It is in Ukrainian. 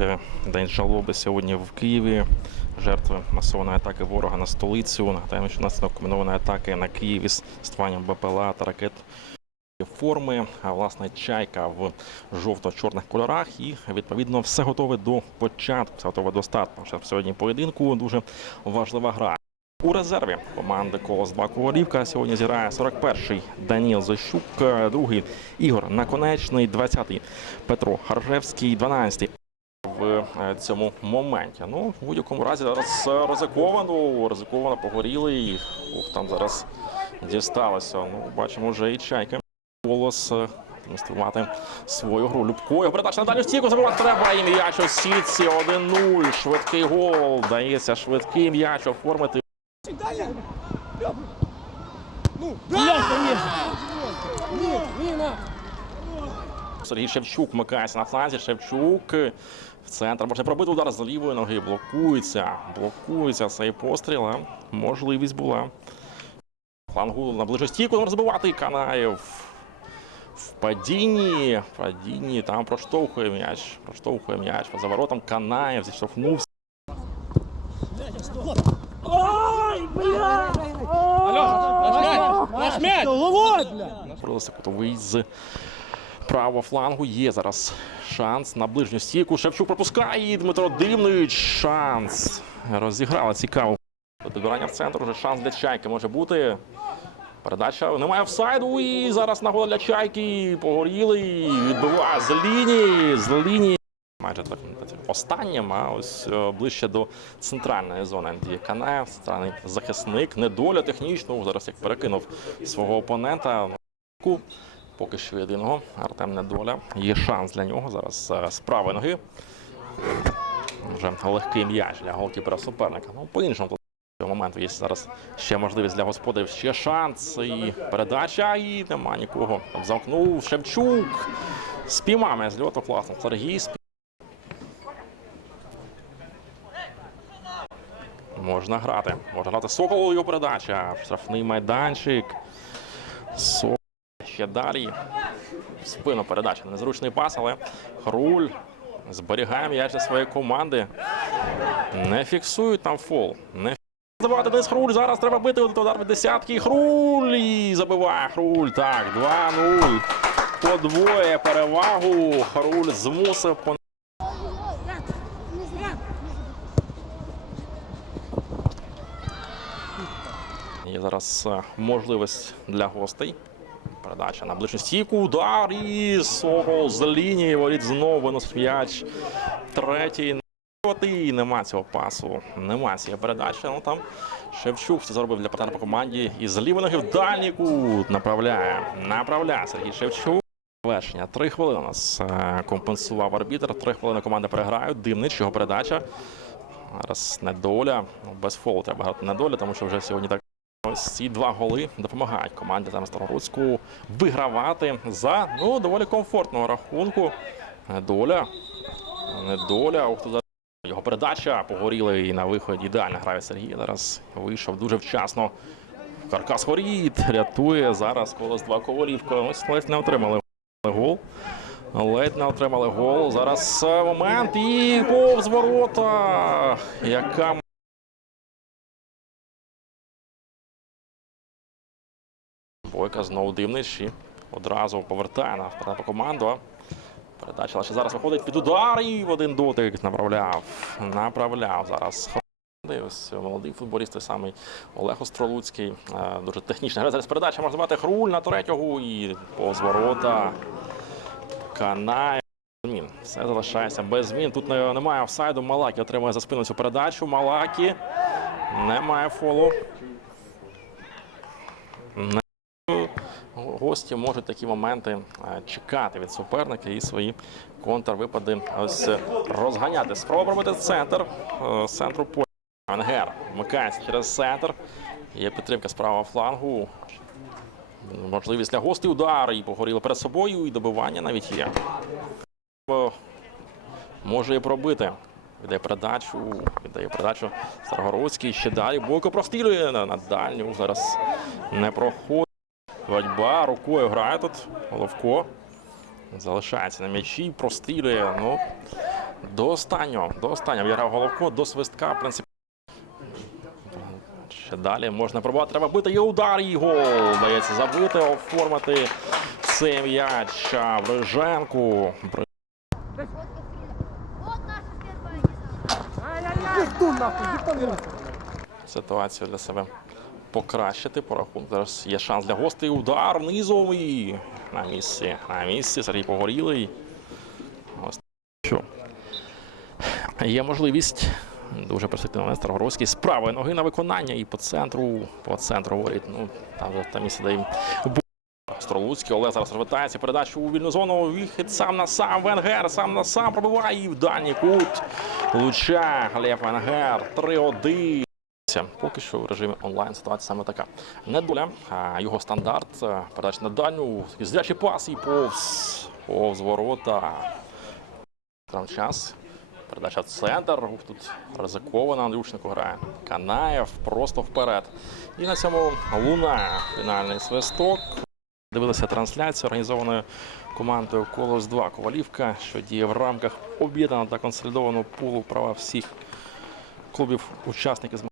е, день жалоби сьогодні в Києві. Жертви масованої атаки ворога на столицю. Нагадаємо, що наслідок комбінованої атаки на Київ із ствуванням БПЛА та ракет форми. А власне чайка в жовто-чорних кольорах. І відповідно все готове до початку, все готове до старту. Сьогодні поєдинку дуже важлива гра. У резерві команди Колос 2 Ковалівка сьогодні зіграє 41-й Даніл Защук, е, другий Ігор Наконечний, 20-й Петро Харжевський, 12-й в е, цьому моменті. Ну, в будь-якому разі зараз е, ризиковано, ризиковано погоріли. Ух, там зараз дісталося. Ну, бачимо вже і чайка. Голос е, демонструвати свою гру. Любко, його передача на дальню стійку забивати треба. І м'яч у сітці 1-0. Швидкий гол. Дається швидкий м'яч оформити. Сергій Шевчук вмикається на фланзі. Шевчук в центр. Можна пробити удар з лівої ноги. Блокується. Блокується цей постріл. Можливість була. Флангу наближує стійку, не розбивати Канаєв. В падінні, в падінні, там проштовхує м'яч, проштовхує м'яч по заворотам Канаєв, зіштовхнувся. Наш мяч! Бля! Боролися кутовий з правого флангу. Є зараз шанс на ближню стійку. Шевчук пропускає. і Дмитро Дивнич. Шанс. Розіграла цікаво. Добирання в центр. Уже шанс для чайки може бути. Передача немає офсайду. І зараз нагода для чайки. Погоріли. Відбиває з лінії. З лінії. Майже так останнім, а ось е, ближче до центральної зони Андрій Канаєв, центральний захисник, недоля технічно. Зараз як перекинув свого опонента. Поки що єдиного Артем Недоля. Є шанс для нього зараз е, з правої ноги. Вже легкий м'яч для голкіпера суперника. Ну, по-іншому тут моменту є зараз ще можливість для господарів. Ще шанс. І передача, і нема нікого. Замкнув Шевчук. Спіймав з льоту класно. Сергій спів... Можна грати. Можна грати Сокол його передача. Штрафний майданчик. Сокол ще далі. В спину передача. Незручний пас, але Хруль зберігає м'яч для своєї команди. Не фіксують там фол. Не Забивати Денис Хруль. Зараз треба бити удар від десятки. Хруль і забиває Хруль. Так, 2-0. Подвоє перевагу. Хруль змусив пон- Є зараз е, можливість для гостей. Передача на ближню стійку. Удар і Сокол з лінії. Воріт знову виносить м'яч. Третій. І нема цього пасу. Нема цієї передачі. Ну там Шевчук все зробив для партнера по команді. І з лівої ноги в дальній кут направляє. Направляє Сергій Шевчук. Завершення. Три хвилини у нас е, компенсував арбітр. Три хвилини команди переграють. Дивнич, його передача. Зараз недоля. Ну, Без фолу треба грати недоля, тому що вже сьогодні так. Ось ці два голи допомагають команді зараз Старогородську вигравати за ну, доволі комфортного рахунку. Недоля. Недоля. Його передача погоріла і на виході ідеально грає Сергій. Зараз вийшов дуже вчасно. Каркас горіт, рятує зараз колос два ковалівка. Ось ледь не отримали гол. Ледь не отримали гол. Зараз е, момент і повз ворота. Яка Бойка знову дивнич і одразу повертає на вперед команду. Передача лише зараз виходить під удар і в один дотик направляв. Направляв зараз. Ось молодий футболіст, той самий Олег Остролуцький. Е, Дуже технічна гра. Зараз передача можна мати Хруль на третього і повз ворота. Канає. Змін. Все залишається без змін. Тут немає офсайду. Малакі отримує за спину цю передачу. Малакі. Немає фолу. Гості можуть такі моменти е, чекати від суперника і свої контрвипади ось розганяти. Спроба пробити центр. е, Центру поля. Ангер вмикається через центр. Є підтримка з правого флангу. Можливість для гостей удар і погоріли перед собою, і добивання навіть є. Може і пробити. Віддає передачу, віддає передачу Старогородський. Ще далі. Бойко прострілює на дальню. Зараз не проходить. Боротьба рукою грає тут. Головко. Залишається на м'ячі, прострілює. Ну, До останнього, до останнього виграв Головко, до свистка, в принципі. Ще далі можна пробувати. Треба бити. Є удар і гол. Дається забити, оформити цей м'яч Бриженку. Ситуацію для себе покращити по рахунку. Зараз є шанс для гостей. Удар низовий. На місці. На місці. Сергій Погорілий. Що. Є можливість. Дуже перспективно Нестор Горовський з правої ноги на виконання і по центру, по центру говорить. Ну, там там місце дає. Стролуцький, Олег зараз розвертається передачу у вільну зону. Вихід сам на сам. Венгер сам на сам пробиває і в дальній кут. Луча Глеб Венгер. 3-1. Поки що в режимі онлайн ситуація саме така. Недоля, його стандарт. Передача на дальню. Зрячий пас і повз. Повз ворота. Там час. Передача центр. Тут ризиковано Андрюшнику грає. Канаєв просто вперед. І на цьому луна. Фінальний свисток. Дивилися трансляцію організованою командою Колос 2 Ковалівка, що діє в рамках об'єднаного та консолідованого пулу права всіх клубів учасників з